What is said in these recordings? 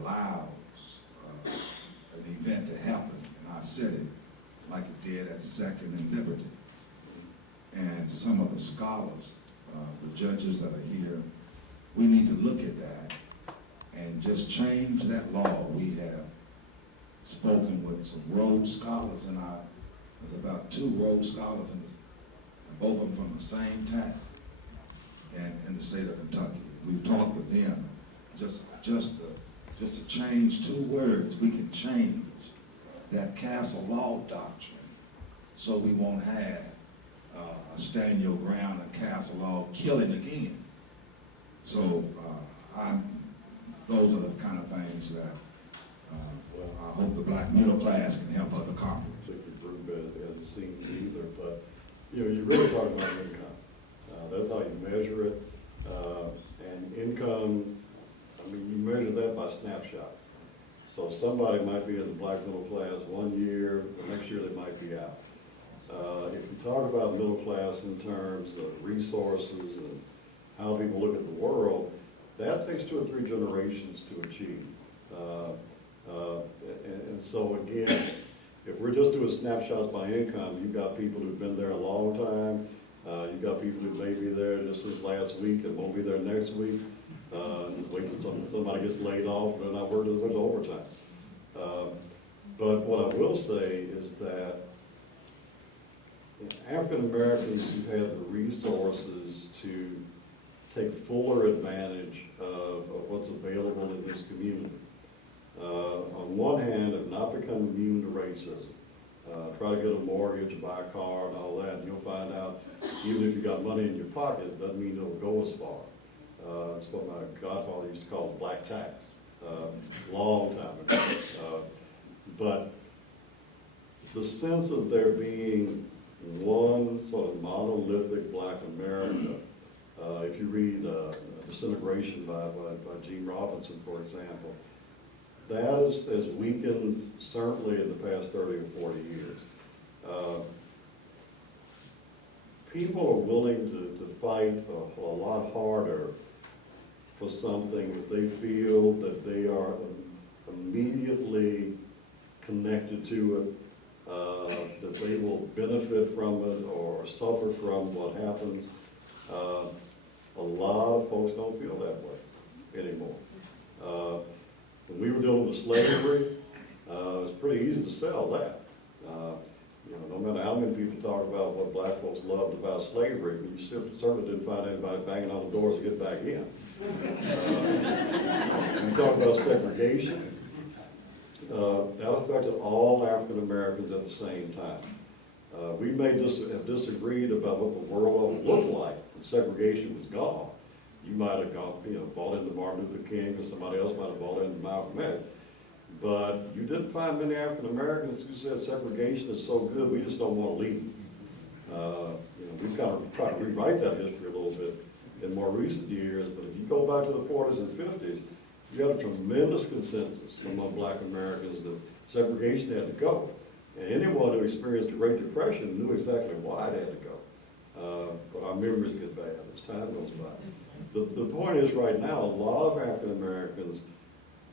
allows an event to happen in our city like it did at Second and Liberty. And some of the scholars, the judges that are here, we need to look at that and just change that law. We have spoken with some Rhodes scholars in our, there's about 2 Rhodes scholars in this, and both of them from the same town and in the state of Kentucky. We've talked with them just to change 2 words. We can change that castle law doctrine so we won't have a stand your ground and castle law killing again. So those are the kind of things that I hope the black middle class can help us accomplish. As it seems either, but you know, you're really talking about income. That's how you measure it, and income. I mean, you measure that by snapshots. So somebody might be in the black middle class one year, the next year they might be out. If you talk about middle class in terms of resources and how people look at the world, that takes 2 or 3 generations to achieve. And so again, if we're just doing snapshots by income, you've got people who've been there a long time. You've got people who may be there just this last week and won't be there next week. Just wait till somebody gets laid off and they're not working as much overtime. But what I will say is that African Americans who have the resources to take fuller advantage of what's available in this community. On one hand, have not become immune to racism. Try to get a mortgage, buy a car, and all that, and you'll find out, even if you got money in your pocket, doesn't mean it'll go as far. It's what my godfather used to call the black tax, long time ago. But the sense of there being one sort of monolithic black America, if you read Disintegration by Gene Robinson, for example, that has weakened certainly in the past 30 or 40 years. People are willing to fight a lot harder for something if they feel that they are immediately connected to it, that they will benefit from it or suffer from what happens. A lot of folks don't feel that way anymore. When we were dealing with slavery, it was pretty easy to sell that. You know, no matter how many people talk about what black folks loved about slavery, you certainly didn't find anybody banging on the doors to get back in. You talk about segregation, that affected all African Americans at the same time. We may have disagreed about what the world looked like when segregation was gone. You might have gone, bought into Martin Luther King, or somebody else might have bought into Malcolm X. But you didn't find many African Americans who said segregation is so good, we just don't want to leave. We've kind of tried to rewrite that history a little bit in more recent years, but if you go back to the 40s and 50s, you had a tremendous consensus among black Americans that segregation had to go. And anyone who experienced the Great Depression knew exactly why it had to go. But our memories get bad as time goes by. The point is right now, a lot of African Americans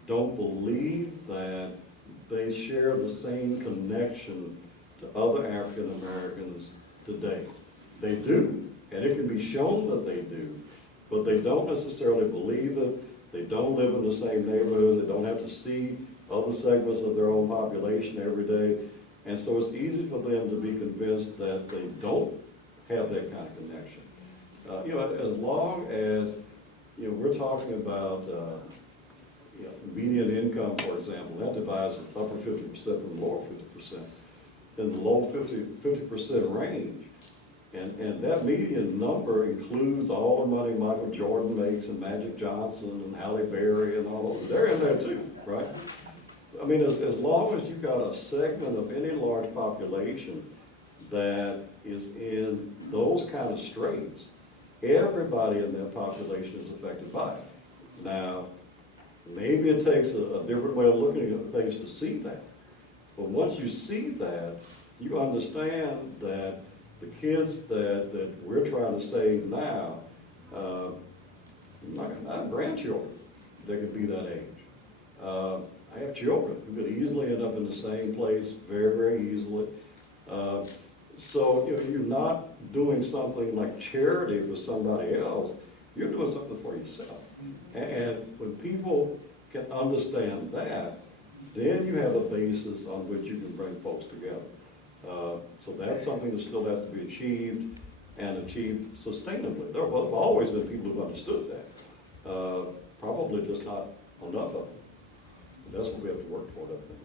don't believe that they share the same connection to other African Americans today. They do, and it can be shown that they do, but they don't necessarily believe it. They don't live in the same neighborhoods. They don't have to see other segments of their own population every day. And so it's easy for them to be convinced that they don't have that kind of connection. As long as, we're talking about median income, for example, that divides the upper 50% from the lower 50%. In the low 50% range, and that median number includes all the money Michael Jordan makes and Magic Johnson and Halle Berry and all of them. They're in there too, right? I mean, as long as you've got a segment of any large population that is in those kind of straits, everybody in that population is affected by it. Now, maybe it takes a different way of looking at things to see that. But once you see that, you understand that the kids that we're trying to save now, not grandchildren, they could be that age. I have children who could easily end up in the same place very, very easily. So you're not doing something like charity for somebody else, you're doing something for yourself. And when people can understand that, then you have a basis on which you can bring folks together. So that's something that still has to be achieved and achieved sustainably. There have always been people who've understood that. Probably just not enough of them. That's what we have to work toward, I think.